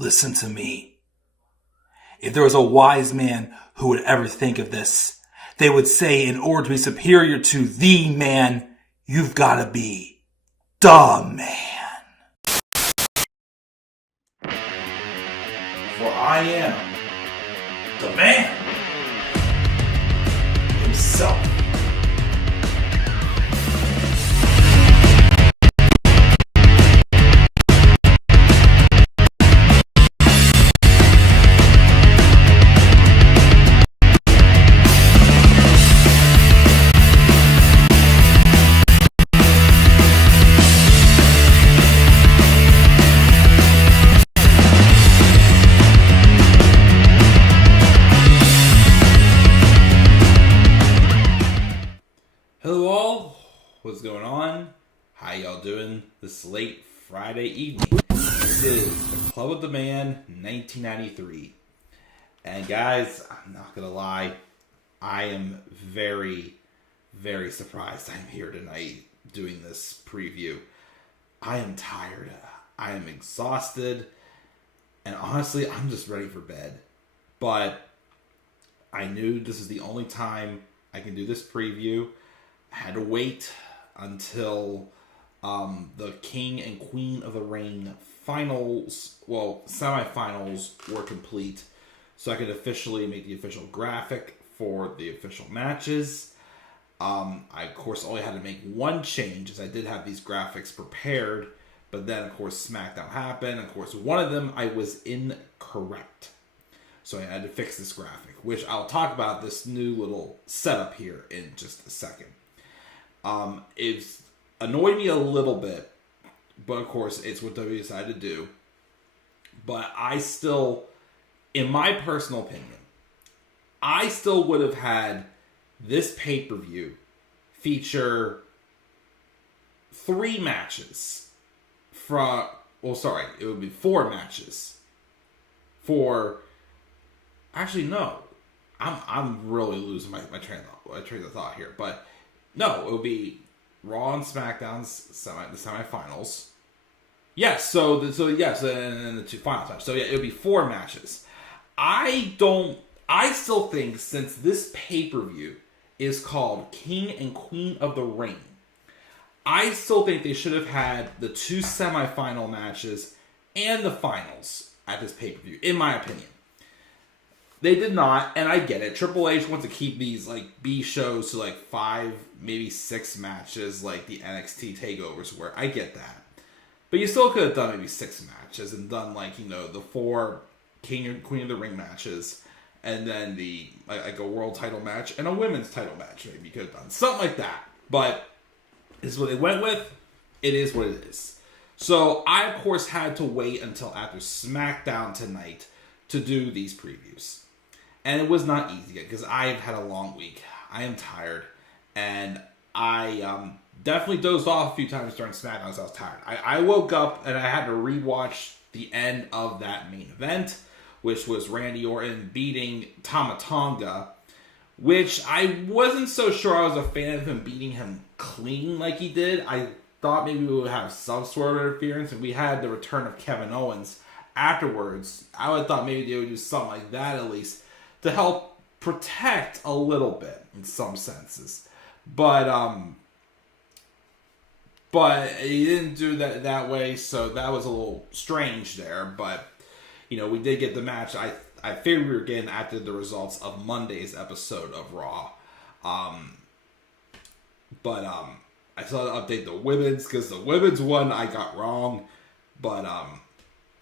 Listen to me. If there was a wise man who would ever think of this, they would say in order to be superior to the man, you've got to be the man. For I am the man himself. What's going on? How y'all doing this late Friday evening? This is the Club of the Man 1993. And guys, I'm not gonna lie, I am very, very surprised I'm here tonight doing this preview. I am tired. I am exhausted. And honestly, I'm just ready for bed. But I knew this is the only time I can do this preview. I had to wait until the King and Queen of the Ring semifinals were complete, so I could officially make the official graphic for the official matches. I, of course, only had to make one change, as I did have these graphics prepared, but then, of course, SmackDown happened. Of course, one of them I was incorrect, so I had to fix this graphic, which I'll talk about this new little setup here in just a second. It's annoyed me a little bit, but of course it's what WWE decided to do. But I still, in my personal opinion, I still would have had this pay-per-view feature 3 matches it would be 4 matches actually no, I'm really losing my train of thought here, but no, it would be Raw and SmackDown's the semifinals. Yes, and then the 2 finals matches. So yeah, it would be 4 matches. I still think, since this pay-per-view is called King and Queen of the Ring, I still think they should have had the 2 semifinal matches and the finals at this pay-per-view, in my opinion. They did not, and I get it. Triple H wants to keep these B shows to 5, maybe 6 matches, like the NXT takeovers were. I get that, but you still could have done maybe 6 matches and done the 4 King and Queen of the Ring matches, and then the a world title match and a women's title match. Maybe you could have done something like that. But this is what they went with. It is what it is. So I, of course, had to wait until after SmackDown tonight to do these previews. And it was not easy because I've had a long week. I am tired. And I definitely dozed off a few times during SmackDown because I was tired. I woke up and I had to rewatch the end of that main event, which was Randy Orton beating Tama Tonga, which I wasn't so sure I was a fan of him beating him clean like he did. I thought maybe we would have some sort of interference, and we had the return of Kevin Owens afterwards. I would have thought maybe they would do something like that at least to help protect a little bit in some senses. But he didn't do that way, so that was a little strange there. But we did get the match. I figured we were getting after the results of Monday's episode of Raw. But I saw to update the women's, because the women's one I got wrong. But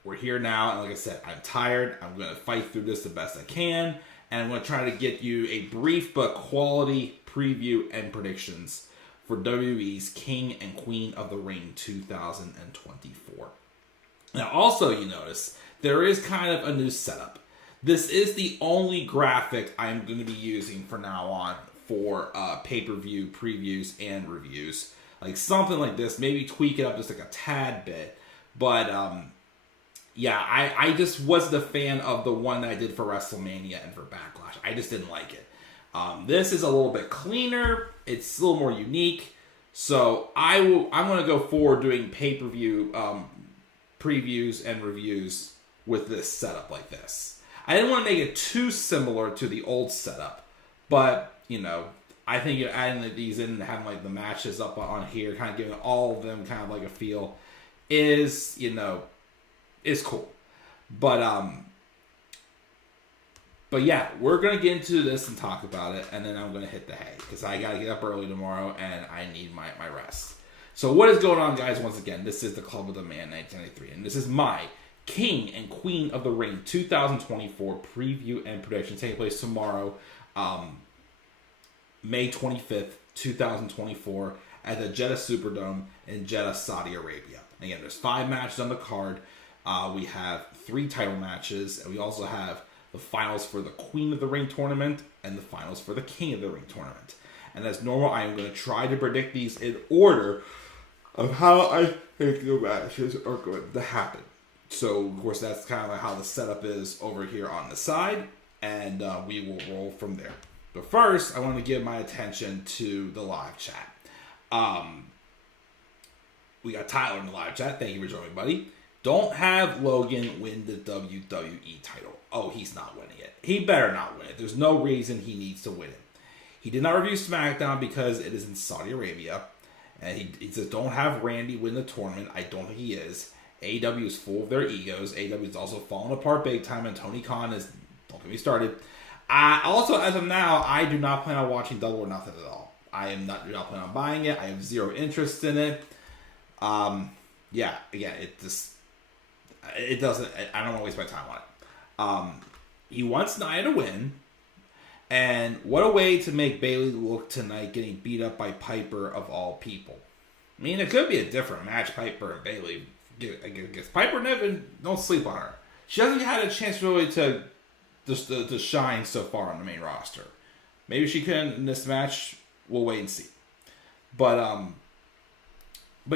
we're here now, and like I said, I'm tired. I'm going to fight through this the best I can, and I'm going to try to get you a brief but quality preview and predictions for WWE's King and Queen of the Ring 2024. Now, also, you notice, there is kind of a new setup. This is the only graphic I'm going to be using from now on for pay-per-view previews and reviews. Something like this, maybe tweak it up just a tad bit. But, I just wasn't a fan of the one that I did for WrestleMania and for Backlash. I just didn't like it. This is a little bit cleaner. It's a little more unique. So I'm going to go forward doing pay-per-view previews and reviews with this setup like this. I didn't want to make it too similar to the old setup, but, I think adding these in and having like the matches up on here, kind of giving all of them kind of like a feel is cool. But yeah, we're going to get into this and talk about it, and then I'm going to hit the hay, because I got to get up early tomorrow, and I need my rest. So what is going on, guys? Once again, this is the Club of the Man 1993, and this is my King and Queen of the Ring 2024 preview and prediction taking place tomorrow, May 25th, 2024, at the Jeddah Superdome in Jeddah, Saudi Arabia. Again, there's 5 matches on the card. We have 3 title matches, and we also have the finals for the Queen of the Ring tournament and the finals for the King of the Ring tournament. And as normal, I am going to try to predict these in order of how I think the matches are going to happen. So, of course, that's kind of like how the setup is over here on the side, and we will roll from there. But first, I want to give my attention to the live chat. We got Tyler in the live chat. Thank you for joining, buddy. Don't have Logan win the WWE title. Oh, he's not winning it. He better not win it. There's no reason he needs to win it. He did not review SmackDown because it is in Saudi Arabia. And he says, don't have Randy win the tournament. I don't think he is. AEW is full of their egos. AEW is also falling apart big time. And Tony Khan is, don't get me started. Also, as of now, I do not plan on watching Double or Nothing at all. I am not planning on buying it. I have zero interest in it. Yeah, again, it doesn't, I don't want to waste my time on it. He wants Nia to win. And what a way to make Bayley look tonight, getting beat up by Piper of all people. I mean, it could be a different match, Piper and Bayley. Piper never, don't sleep on her. She hasn't had a chance really to shine so far on the main roster. Maybe she can in this match. We'll wait and see. But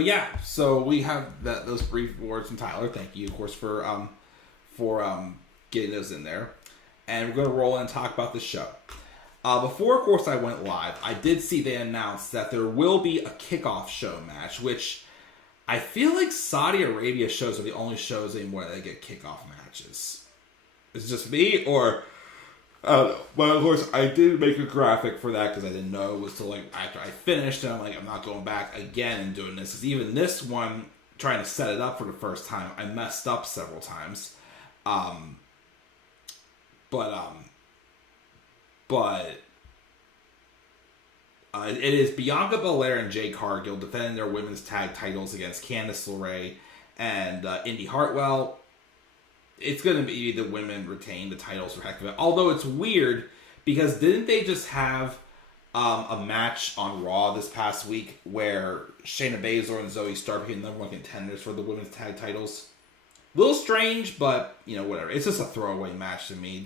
yeah, so we have those brief words from Tyler. Thank you, of course, for getting those in there. And we're going to roll in and talk about the show. Before, of course, I went live, I did see they announced that there will be a kickoff show match, which I feel like Saudi Arabia shows are the only shows anymore that get kickoff matches. Is it just me, or I don't know. But of course, I did make a graphic for that because I didn't know it was till like after I finished, and I'm like, I'm not going back again and doing this. Because even this one, trying to set it up for the first time, I messed up several times. It is Bianca Belair and Jade Cargill defending their women's tag titles against Candice LeRae and Indy Hartwell. It's going to be the women retain the titles for heck of it. Although it's weird because didn't they just have a match on Raw this past week where Shayna Baszler and Zoe Stark became number 1 contenders for the women's tag titles? A little strange, but, whatever. It's just a throwaway match to me.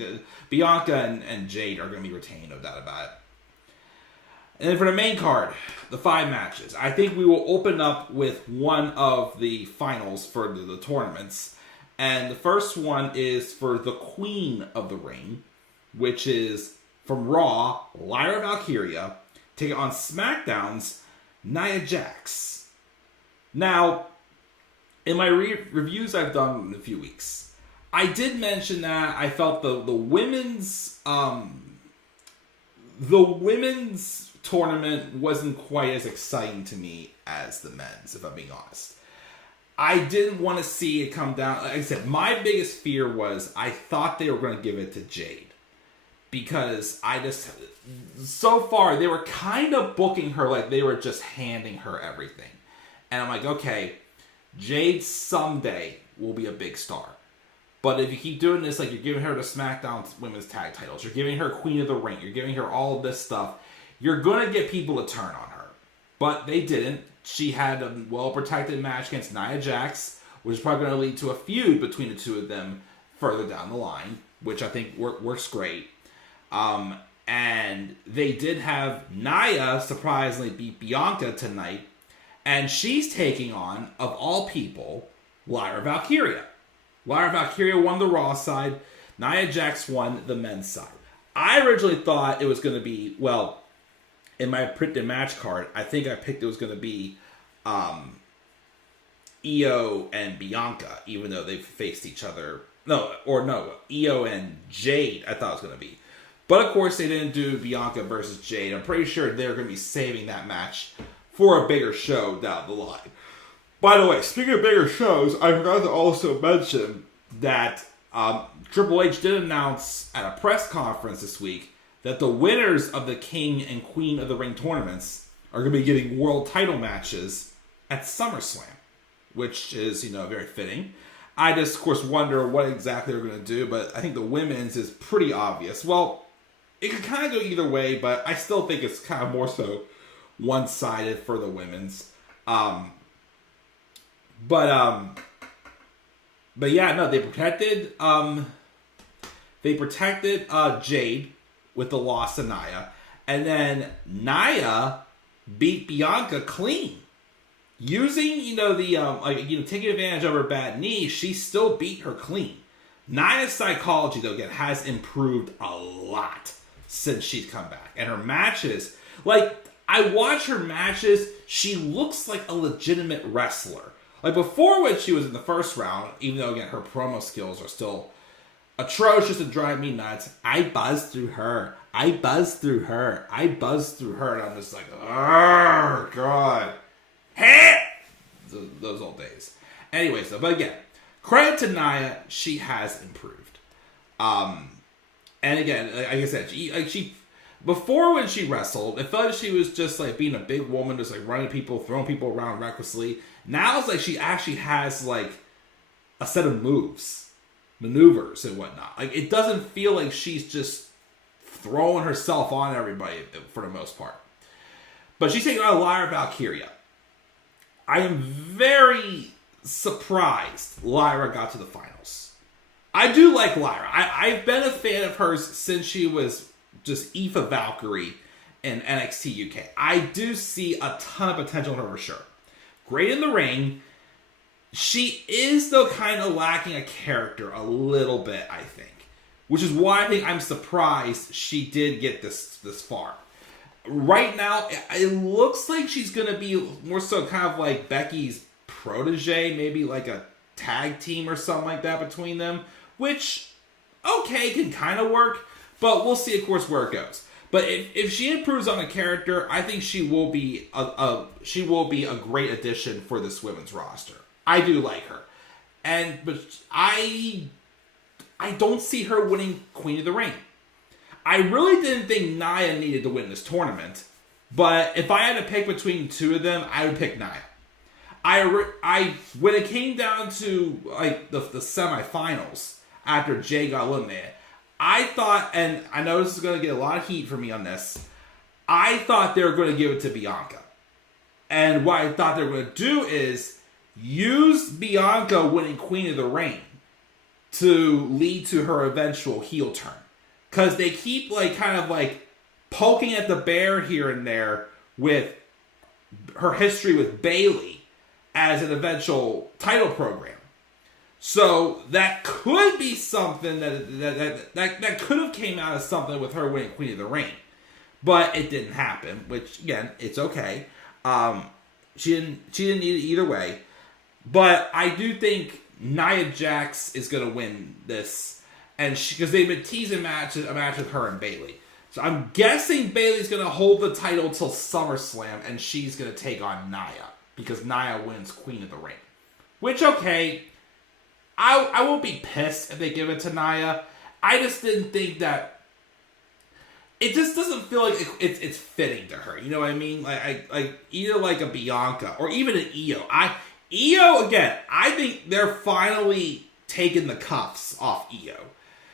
Bianca and Jade are going to be retained, no doubt about it. And then for the main card, the 5 matches. I think we will open up with one of the finals for the tournaments. And the first one is for the Queen of the Ring, which is from Raw, Lyra Valkyria, taking on SmackDown's Nia Jax. Now, in my reviews I've done in a few weeks, I did mention that I felt the women's tournament wasn't quite as exciting to me as the men's, if I'm being honest. I didn't want to see it come down. Like I said, my biggest fear was I thought they were going to give it to Jade. Because so far, they were kind of booking her like they were just handing her everything. And I'm like, okay, Jade someday will be a big star. But if you keep doing this, like you're giving her the SmackDown women's tag titles, you're giving her Queen of the Ring, you're giving her all of this stuff, you're going to get people to turn on her. But they didn't. She had a well-protected match against Nia Jax, which is probably going to lead to a feud between the two of them further down the line, which I think works great. And they did have Nia surprisingly beat Bianca tonight, and she's taking on, of all people, Lyra Valkyria. Lyra Valkyria won the Raw side, Nia Jax won the men's side. I originally thought it was going to be, in my printed match card, I think I picked it was going to be Io and Bianca, even though they've faced each other Io and Jade, I thought it was going to be. But of course, they didn't do Bianca versus Jade. I'm pretty sure they're going to be saving that match for a bigger show down the line. By the way, speaking of bigger shows, I forgot to also mention that Triple H did announce at a press conference this week that the winners of the King and Queen of the Ring tournaments are going to be getting world title matches at SummerSlam, which is, very fitting. I just, of course, wonder what exactly they're going to do, but I think the women's is pretty obvious. Well, it could kind of go either way, but I still think it's kind of more so one-sided for the women's. But yeah, no, they protected Jade with the loss of Nia, and then Nia beat Bianca clean. Using, taking advantage of her bad knee, she still beat her clean. Nia's psychology, though, again, has improved a lot since she's come back. And her matches, I watch her matches, she looks like a legitimate wrestler. Before when she was in the first round, even though, again, her promo skills are still atrocious and drive me nuts, I buzz through her. And I'm just like, oh, God. Those old days. Anyways, though, but again, credit to Nia, she has improved. And again, like I said, she before when she wrestled, it felt like she was just being a big woman, just running people, throwing people around recklessly. Now it's she actually has a set of maneuvers and whatnot. It doesn't feel like she's just throwing herself on everybody for the most part. But she's taking on Lyra Valkyria. I am very surprised Lyra got to the finals. I do like Lyra. I've been a fan of hers since she was just Aoife Valkyrie in NXT UK. I do see a ton of potential in her for sure. Great in the ring. She is, though, kind of lacking a character a little bit, I think. Which is why I think I'm surprised she did get this far. Right now, it looks like she's going to be more so kind of like Becky's protege, maybe a tag team or something like that between them, which, okay, can kind of work, but we'll see, of course, where it goes. But if she improves on the character, I think she will be a great addition for this women's roster. I do like her, but I don't see her winning Queen of the Ring. I really didn't think Nia needed to win this tournament, but if I had to pick between two of them, I would pick Nia. When it came down to the semifinals after Jay got eliminated, I thought, and I know this is going to get a lot of heat for me on this, I thought they were going to give it to Bianca. And what I thought they were going to do is use Bianca winning Queen of the Ring to lead to her eventual heel turn. Because they keep poking at the bear here and there with her history with Bayley as an eventual title program. So that could be something that could have came out of something with her winning Queen of the Ring. But it didn't happen, which, again, it's okay. She didn't need it either way. But I do think Nia Jax is going to win this. And because they've been teasing a match with her and Bayley. So I'm guessing Bayley's going to hold the title till SummerSlam, and she's going to take on Nia. Because Nia wins Queen of the Ring. Which, okay, I won't be pissed if they give it to Nia. I just didn't think that... It just doesn't feel like it's fitting to her. You know what I mean? Either a Bianca, or even an Io. Io, again, I think they're finally taking the cuffs off Io.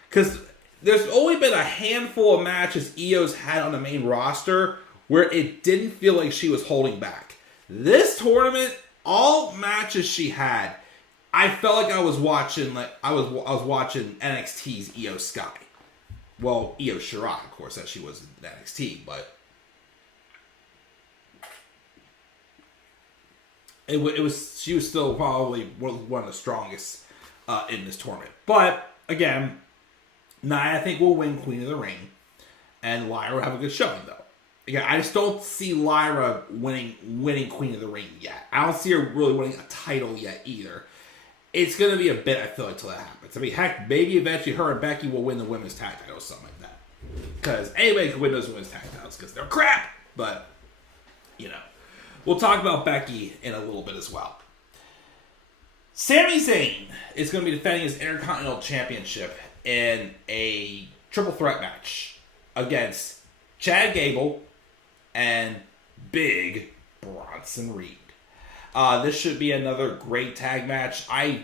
Because there's only been a handful of matches Io's had on the main roster where it didn't feel like she was holding back. This tournament, all matches she had, I felt like I was watching I was watching NXT's Io Sky. Well, Io Shirai, of course, that she was in NXT, but it was she was still probably one of the strongest in this tournament. But again, Nia, I think, will win Queen of the Ring, and Lyra will have a good showing, though. Again, I just don't see Lyra winning Queen of the Ring yet. I don't see her really winning a title yet either. it's going to be a bit, I feel like, till that happens. I mean, heck, maybe eventually her and Becky will win the women's tag title or something like that. Because anybody can win those women's tag titles because they're crap. But, we'll talk about Becky in a little bit as well. Sami Zayn is going to be defending his Intercontinental Championship in a triple threat match against Chad Gable and Big Bronson Reed. This should be another great tag match. I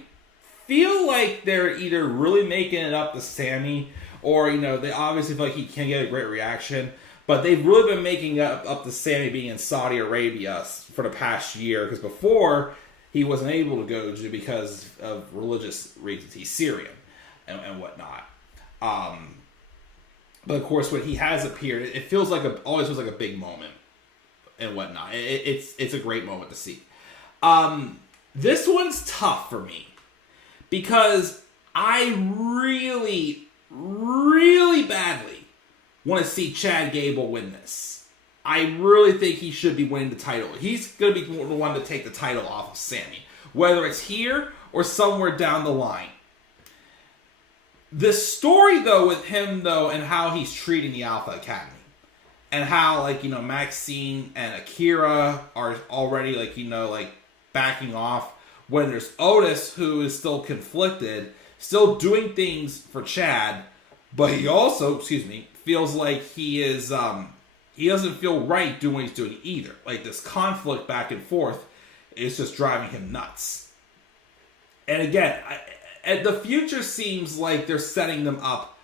feel like they're either really making it up to Sami, or, they obviously feel like he can get a great reaction, but they've really been making up to Sami being in Saudi Arabia for the past year, because before he wasn't able to go to because of religious reasons. He's Syrian and whatnot. But of course, when he has appeared, it feels like always feels like a big moment and whatnot. It's a great moment to see. This one's tough for me because I really, really badly want to see Chad Gable win this. I really think he should be winning the title. He's going to be the one to take the title off of Sami, whether it's here or somewhere down the line. The story, though, with him, though, and how he's treating the Alpha Academy, and how, Maxine and Akira are already, backing off, when there's Otis, who is still conflicted, still doing things for Chad, but he also, feels like he is, he doesn't feel right doing what he's doing either. Like, this conflict back and forth is just driving him nuts. And again, the future seems like they're setting them up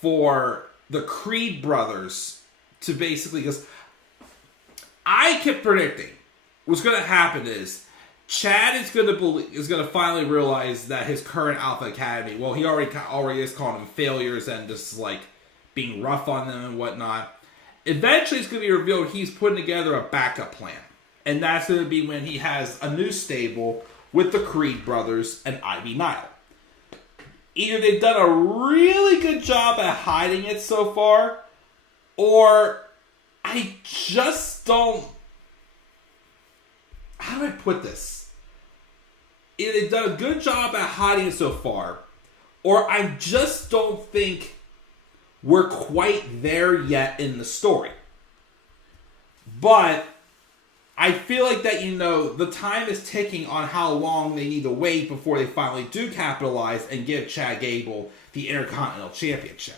for the Creed brothers to basically, because I kept predicting what's going to happen is Chad is going to finally realize that his current Alpha Academy, well, he already is calling them failures and just being rough on them and whatnot. Eventually, it's going to be revealed he's putting together a backup plan. And that's going to be when he has a new stable with the Creed brothers and Ivy Nile. Either they've done a really good job at hiding it so far, or I just don't... How do I put this? Either they've done a good job at hiding it so far, or I just don't think we're quite there yet in the story. But I feel like that, the time is ticking on how long they need to wait before they finally do capitalize and give Chad Gable the Intercontinental Championship.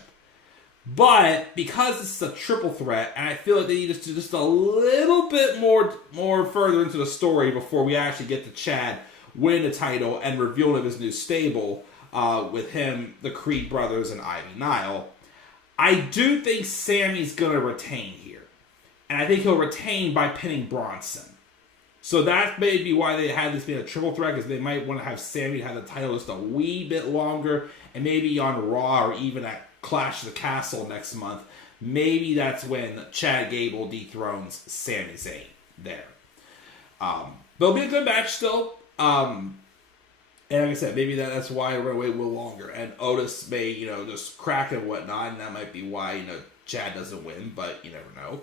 But because this is a triple threat, and I feel like they need to do just a little bit more further into the story before we actually get to Chad win the title and reveal of his new stable with him, the Creed brothers, and Ivy Nile. I do think Sami's going to retain here. And I think he'll retain by pinning Bronson. So that may be why they had this being a triple threat, because they might want to have Sami have the title just a wee bit longer, and maybe on Raw or even at Clash of the Castle next month, maybe that's when Chad Gable dethrones Sami Zayn there. But it'll be a good match still. And like I said, maybe that's why we're going to wait a little longer. And Otis may, just crack and whatnot, and that might be why, Chad doesn't win, but you never know.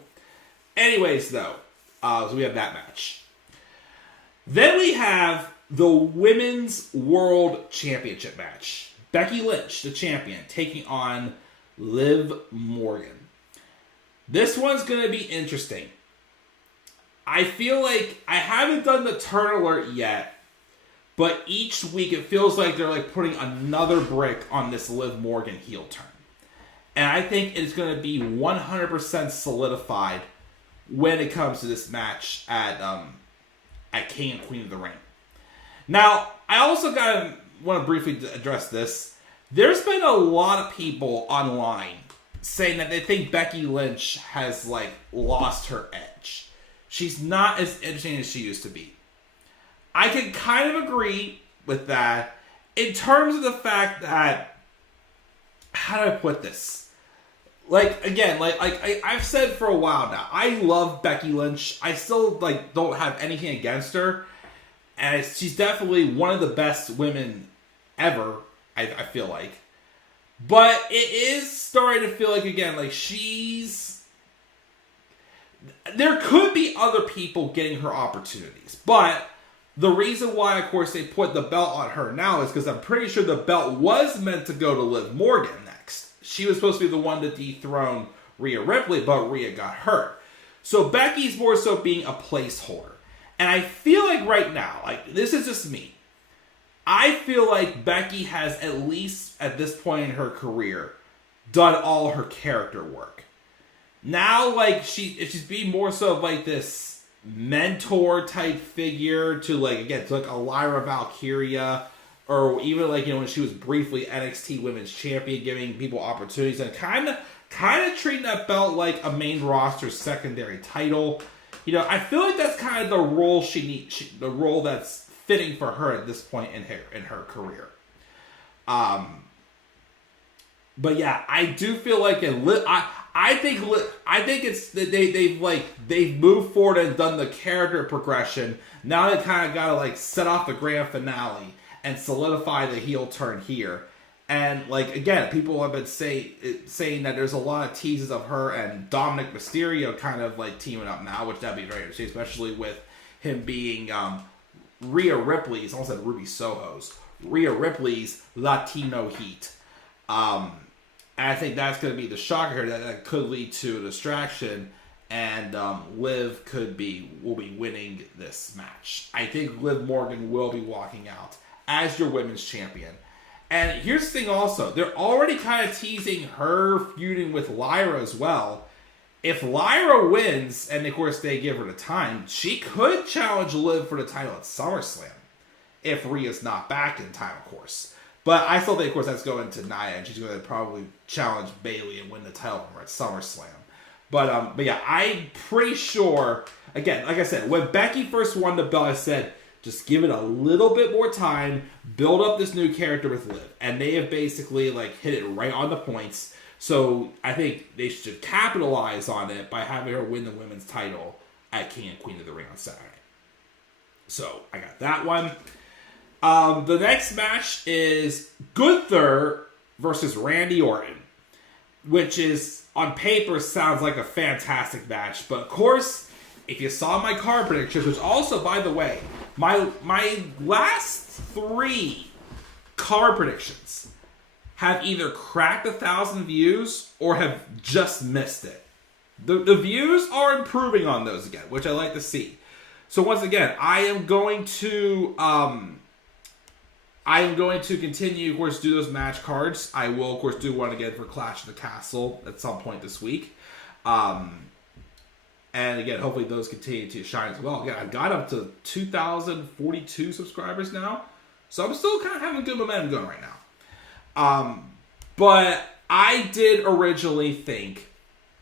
Anyways, though, so we have that match. Then we have the Women's World Championship match. Becky Lynch, the champion, taking on Liv Morgan. This one's going to be interesting. I feel like I haven't done the turn alert yet, but each week it feels like they're putting another brick on this Liv Morgan heel turn. And I think it's going to be 100% solidified when it comes to this match at King and Queen of the Ring. Now, I also want to briefly address this. There's been a lot of people online saying that they think Becky Lynch has lost her edge. She's not as interesting as she used to be. I can kind of agree with that in terms of the fact that, how do I put this? I've said for a while now, I love Becky Lynch. I still don't have anything against her, and she's definitely one of the best women ever. I feel like, but it is starting to feel like again there could be other people getting her opportunities, but The reason why, of course, they put the belt on her now is because I'm pretty sure the belt was meant to go to Liv Morgan next. She was supposed to be the one to dethrone Rhea Ripley, but Rhea got hurt. So Becky's more so being a placeholder. And I feel like right now, like, this is just me, I feel like Becky has, at least at this point in her career, done all her character work. Now, like, she's being more so of like this mentor type figure to, like, again, to like a Lyra Valkyria, or even like, you know, when she was briefly NXT Women's Champion, giving people opportunities and kind of treating that belt like a main roster secondary title. You know, I feel like that's kind of the role she needs, the role that's fitting for her at this point in her career. But yeah, I do feel like I think it's that they've moved forward and done the character progression. Now they kind of got to like set off the grand finale and solidify the heel turn here. And like, again, people have been saying that there's a lot of teases of her and Dominic Mysterio kind of like teaming up now, which that'd be very interesting, especially with him being Rhea Ripley's, I almost said Ruby Soho's, Rhea Ripley's Latino heat. And I think that's going to be the shocker here, that could lead to a distraction, and Liv will be winning this match. I think Liv Morgan will be walking out as your women's champion. And here's the thing also, they're already kind of teasing her feuding with Lyra as well. If Lyra wins, and of course they give her the time, she could challenge Liv for the title at SummerSlam. If Rhea's not back in time, of course. But I still think, of course, that's going to Nia, and she's going to probably challenge Bayley and win the title from her at SummerSlam. But yeah, I'm pretty sure, again, like I said, when Becky first won the belt, I said, just give it a little bit more time, build up this new character with Liv. And they have basically like hit it right on the points. So I think they should capitalize on it by having her win the women's title at King and Queen of the Ring on Saturday. So I got that one. The next match is Gunther versus Randy Orton, which is, on paper, sounds like a fantastic match. But of course, if you saw my card predictions, which also, by the way, my last 3 card predictions have either cracked 1,000 views or have just missed it. The views are improving on those again, which I like to see. So once again, I am going to continue, of course, do those match cards. I will, of course, do one again for Clash of the Castle at some point this week. And again, hopefully those continue to shine as well. Again, I've got up to 2,042 subscribers now. So I'm still kind of having good momentum going right now. But I did originally think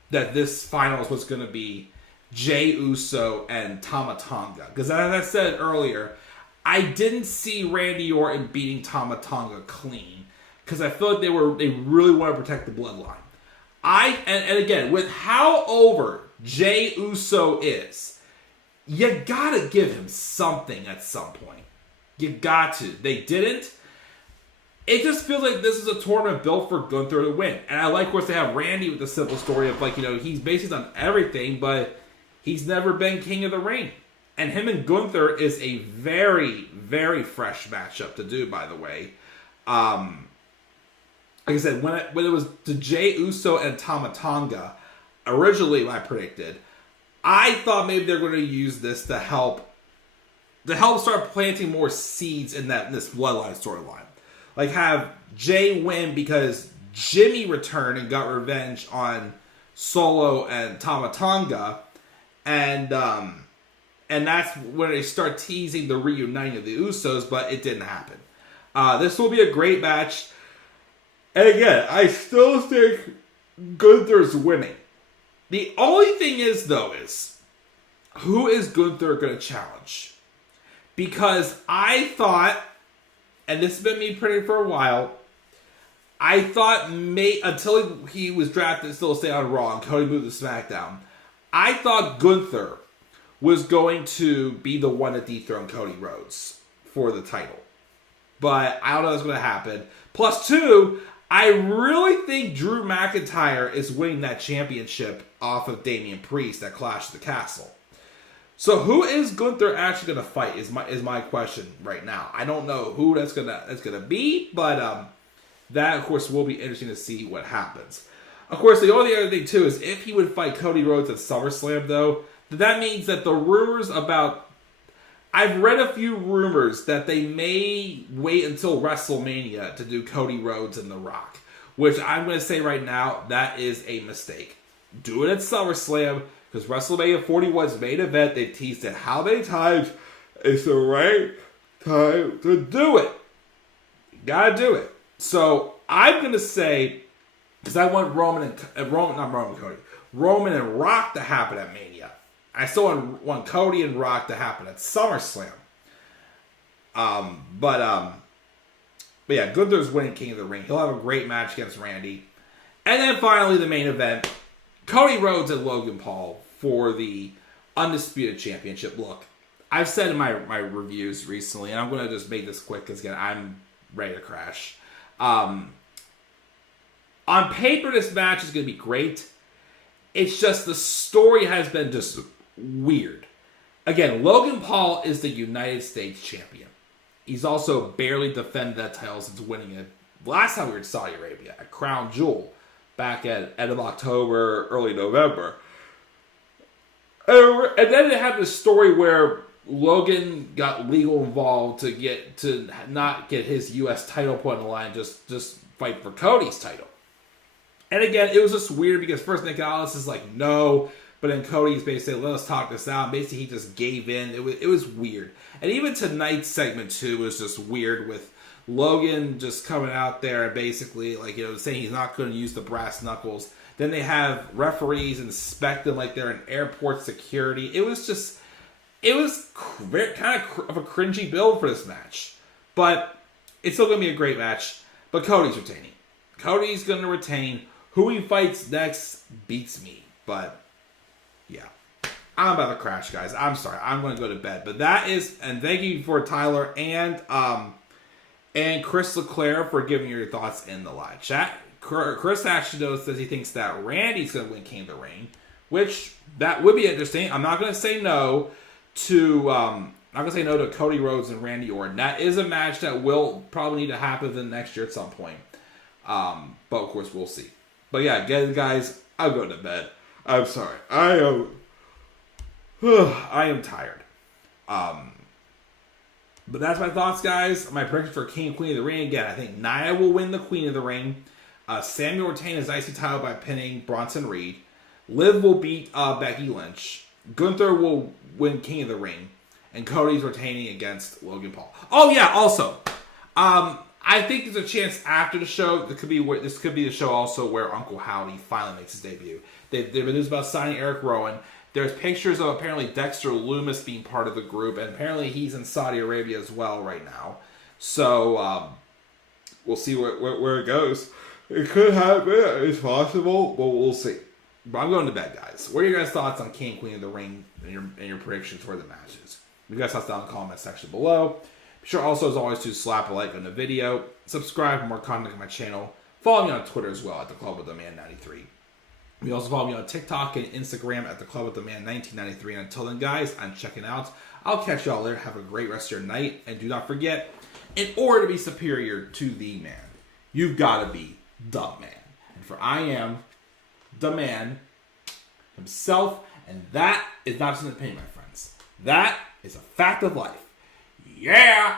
that this finals was going to be Jey Uso and Tama Tonga. Because as I said earlier, I didn't see Randy Orton beating Tama Tonga clean. Because I feel like they really want to protect the bloodline. And again, with how over Jey Uso is, you gotta give him something at some point. You got to. They didn't. It just feels like this is a tournament built for Gunther to win. And I like, of course, they have Randy with the simple story of, like, you know, he's basically done everything, but he's never been King of the Ring. And him and Gunther is a very, very fresh matchup to do, by the way. Like I said, when it was to Jey Uso and Tama Tonga, originally I predicted, I thought maybe they're going to use this to help start planting more seeds in this bloodline storyline. Like, have Jey win because Jimmy returned and got revenge on Solo and Tama Tonga, and that's when they start teasing the reuniting of the Usos, but it didn't happen. This will be a great match. And again, I still think Gunther's winning. The only thing is, who is Gunther going to challenge? Because I thought, and this has been me predicting for a while, I thought until he was drafted to still stay on Raw and Cody moved to SmackDown, I thought Gunther was going to be the one to dethrone Cody Rhodes for the title. But I don't know what's going to happen. Plus 2, I really think Drew McIntyre is winning that championship off of Damian Priest at Clash of the Castle. So who is Gunther actually going to fight is my question right now. I don't know who that's gonna be, but that of course will be interesting to see what happens. Of course, the only other thing too is if he would fight Cody Rhodes at SummerSlam, though, that means that the rumors about I've read a few rumors that they may wait until WrestleMania to do Cody Rhodes and The Rock, which I'm going to say right now that is a mistake. Do it at SummerSlam. Because WrestleMania 41's main event, they teased it how many times it's the right time to do it. You gotta do it. So I'm gonna say, because I want Roman and Rock to happen at Mania. I still want Cody and Rock to happen at SummerSlam. But yeah, Gunther's winning King of the Ring. He'll have a great match against Randy. And then finally the main event. Cody Rhodes and Logan Paul for the Undisputed Championship. Look, I've said in my reviews recently, and I'm going to just make this quick because, again, I'm ready to crash. On paper, this match is going to be great. It's just the story has been just weird. Again, Logan Paul is the United States champion. He's also barely defended that title since winning it last time we were in Saudi Arabia, at Crown Jewel. Back at end of October, early November. And then they had this story where Logan got legal involved to not get his U.S. title put on the line, just fight for Cody's title. And again, it was just weird because first Nick Aldis is like, no, but then Cody's basically, let us talk this out. And basically, he just gave in. It was weird. And even tonight's segment 2 was just weird with Logan just coming out there and basically, like, saying he's not going to use the brass knuckles. Then they have referees inspect them like they're in airport security. It was kind of a cringy build for this match. But it's still going to be a great match. But Cody's retaining. Cody's going to retain. Who he fights next beats me. But, yeah. I'm about to crash, guys. I'm sorry. I'm going to go to bed. But that is, and thank you for Tyler and Chris LeClaire for giving your thoughts in the live chat. Chris actually knows that he thinks that Randy's going to win King of the Ring, which that would be interesting. I'm not going to say no to Cody Rhodes and Randy Orton. That is a match that will probably need to happen the next year at some point. But of course we'll see. But yeah, again, guys, I'm going to bed. I'm sorry. I am tired. But that's my thoughts, guys. My prediction for King and Queen of the Ring. Again, I think Nia will win the Queen of the Ring. Sami will retain his IC title by pinning Bronson Reed. Liv will beat Becky Lynch. Gunther will win King of the Ring. And Cody's retaining against Logan Paul. Oh, yeah, also. I think there's a chance after the show, this could be the show also where Uncle Howdy finally makes his debut. They've been news about signing Eric Rowan. There's pictures of apparently Dexter Loomis being part of the group, and apparently he's in Saudi Arabia as well right now. So, we'll see where it goes. It could happen. It's possible, but we'll see. But I'm going to bed, guys. What are your guys' thoughts on King and Queen of the Ring and your predictions for the matches? You guys thoughts down in the comment section below. Be sure also, as always, to slap a like on the video. Subscribe for more content on my channel. Follow me on Twitter as well at The Club with the Man 93. You also follow me on TikTok and Instagram at The Club with the Man 1993. And until then, guys, I'm checking out. I'll catch y'all later. Have a great rest of your night. And do not forget, in order to be superior to the man, you've got to be the man. And for I am the man himself. And that is not just an opinion, my friends. That is a fact of life. Yeah!